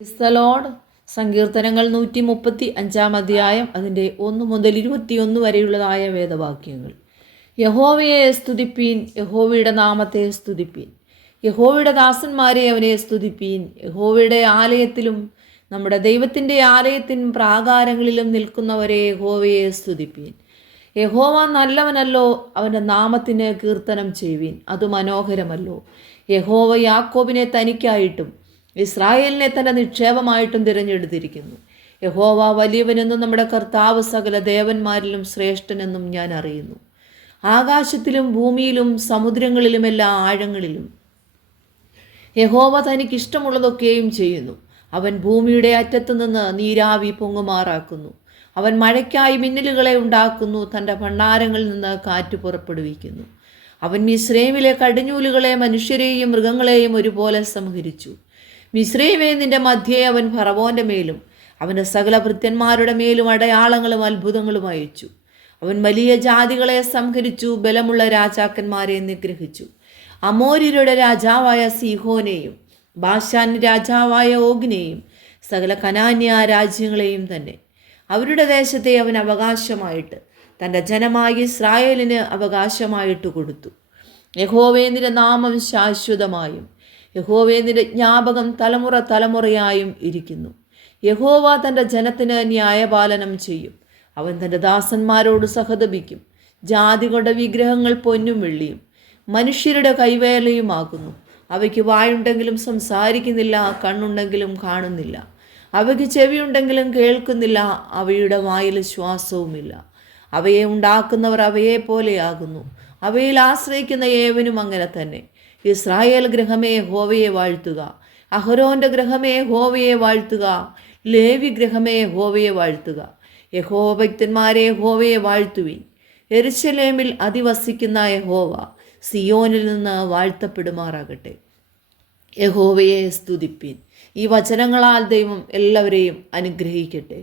ക്രിസ്തലോഡ് സങ്കീർത്തനങ്ങൾ 135 അധ്യായം അതിൻ്റെ 1 മുതൽ 21 വരെയുള്ളതായ വേദവാക്യങ്ങൾ. യഹോവയെ സ്തുതിപ്പീൻ, യഹോവയുടെ നാമത്തെ സ്തുതിപ്പീൻ. യഹോവയുടെ ദാസന്മാരെ അവനെ സ്തുതിപ്പീൻ. യഹോവയുടെ ആലയത്തിലും നമ്മുടെ ദൈവത്തിൻ്റെ ആലയത്തിനും പ്രാകാരങ്ങളിലും നിൽക്കുന്നവരെ യഹോവയെ സ്തുതിപ്പീൻ. യഹോവ നല്ലവനല്ലോ, അവൻ്റെ നാമത്തിന് കീർത്തനം ചെയ്യുവീൻ, അത് മനോഹരമല്ലോ. യഹോവ യാക്കോബിനെ തനിക്കായിട്ടും ഇസ്രായേലിനെ തൻ്റെ നിക്ഷേപമായിട്ടും തിരഞ്ഞെടുത്തിരിക്കുന്നു. യഹോവ വലിയവനെന്നും നമ്മുടെ കർത്താവ് സകല ദേവന്മാരിലും ശ്രേഷ്ഠനെന്നും ഞാൻ അറിയുന്നു. ആകാശത്തിലും ഭൂമിയിലും സമുദ്രങ്ങളിലും എല്ലാ ആഴങ്ങളിലും യഹോവ തനിക്കിഷ്ടമുള്ളതൊക്കെയും ചെയ്യുന്നു. അവൻ ഭൂമിയുടെ അറ്റത്തു നിന്ന് നീരാവി പൊങ്ങുമാറാക്കുന്നു. അവൻ മഴയ്ക്കായി മിന്നലുകളെ ഉണ്ടാക്കുന്നു, തൻ്റെ ഭണ്ഡാരങ്ങളിൽ നിന്ന് കാറ്റ് പുറപ്പെടുവിക്കുന്നു. അവൻ മിസ്രൈമിലെ കടിഞ്ഞൂലുകളെ മനുഷ്യരെയും മൃഗങ്ങളെയും ഒരുപോലെ സംഹരിച്ചു. മിസ്രൈമേ, നിന്റെ മധ്യേ അവൻ ഫറവോൻ്റെ മേലും അവൻ്റെ സകല ഭൃത്യന്മാരുടെ മേലും അടയാളങ്ങളും അത്ഭുതങ്ങളും അയച്ചു. അവൻ വലിയ ജാതികളെ സംഹരിച്ചു, ബലമുള്ള രാജാക്കന്മാരെ നിഗ്രഹിച്ചു. അമോര്യരുടെ രാജാവായ സീഹോനെയും ബാശാൻ രാജാവായ ഓഗിനെയും സകല കനാന്യ രാജ്യങ്ങളെയും തന്നെ അവരുടെ ദേശത്തെ അവൻ അവകാശമായിട്ട് തൻ്റെ ജനമായ ഇസ്രായേലിന് അവകാശമായിട്ട് കൊടുത്തു. യഹോവേ, നിന്റെ നാമം ശാശ്വതമായും യഹോവേ, നിന്റെ ജ്ഞാപകം തലമുറ തലമുറയായും ഇരിക്കുന്നു. യഹോവ തൻ്റെ ജനത്തിന് ന്യായപാലനം ചെയ്യും. അവൻ തൻ്റെ ദാസന്മാരോട് സഹതപിക്കും. ജാതികളുടെ വിഗ്രഹങ്ങൾ പൊന്നും വെള്ളിയും മനുഷ്യരുടെ കൈവേലയുമാകുന്നു. അവയ്ക്ക് വായുണ്ടെങ്കിലും സംസാരിക്കുന്നില്ല, കണ്ണുണ്ടെങ്കിലും കാണുന്നില്ല, അവയ്ക്ക് ചെവിയുണ്ടെങ്കിലും കേൾക്കുന്നില്ല, അവയുടെ വായിൽ ശ്വാസവുമില്ല. അവയെ ഉണ്ടാക്കുന്നവർ അവയെ പോലെയാകുന്നു. അവയിൽ ആശ്രയിക്കുന്ന ഏവനും അങ്ങനെ തന്നെ. ഇസ്രായേൽ ഗൃഹമേ, യഹോവയെ വാഴ്ത്തുക. അഹരോന്റെ ഗൃഹമേ, യഹോവയെ വാഴ്ത്തുക. ലേവി ഗൃഹമേ, യഹോവയെ വാഴ്ത്തുക. യഹോവഭക്തന്മാരെ, യഹോവയെ വാഴ്ത്തുവിൻ. യെരൂശലേമിൽ അധിവസിക്കുന്ന യഹോവ സിയോനിൽ നിന്ന് വാഴ്ത്തപ്പെടുമാറാകട്ടെ. യഹോവയെ സ്തുതിപ്പിൻ. ഈ വചനങ്ങളാൽ ദൈവം എല്ലാവരെയും അനുഗ്രഹിക്കട്ടെ.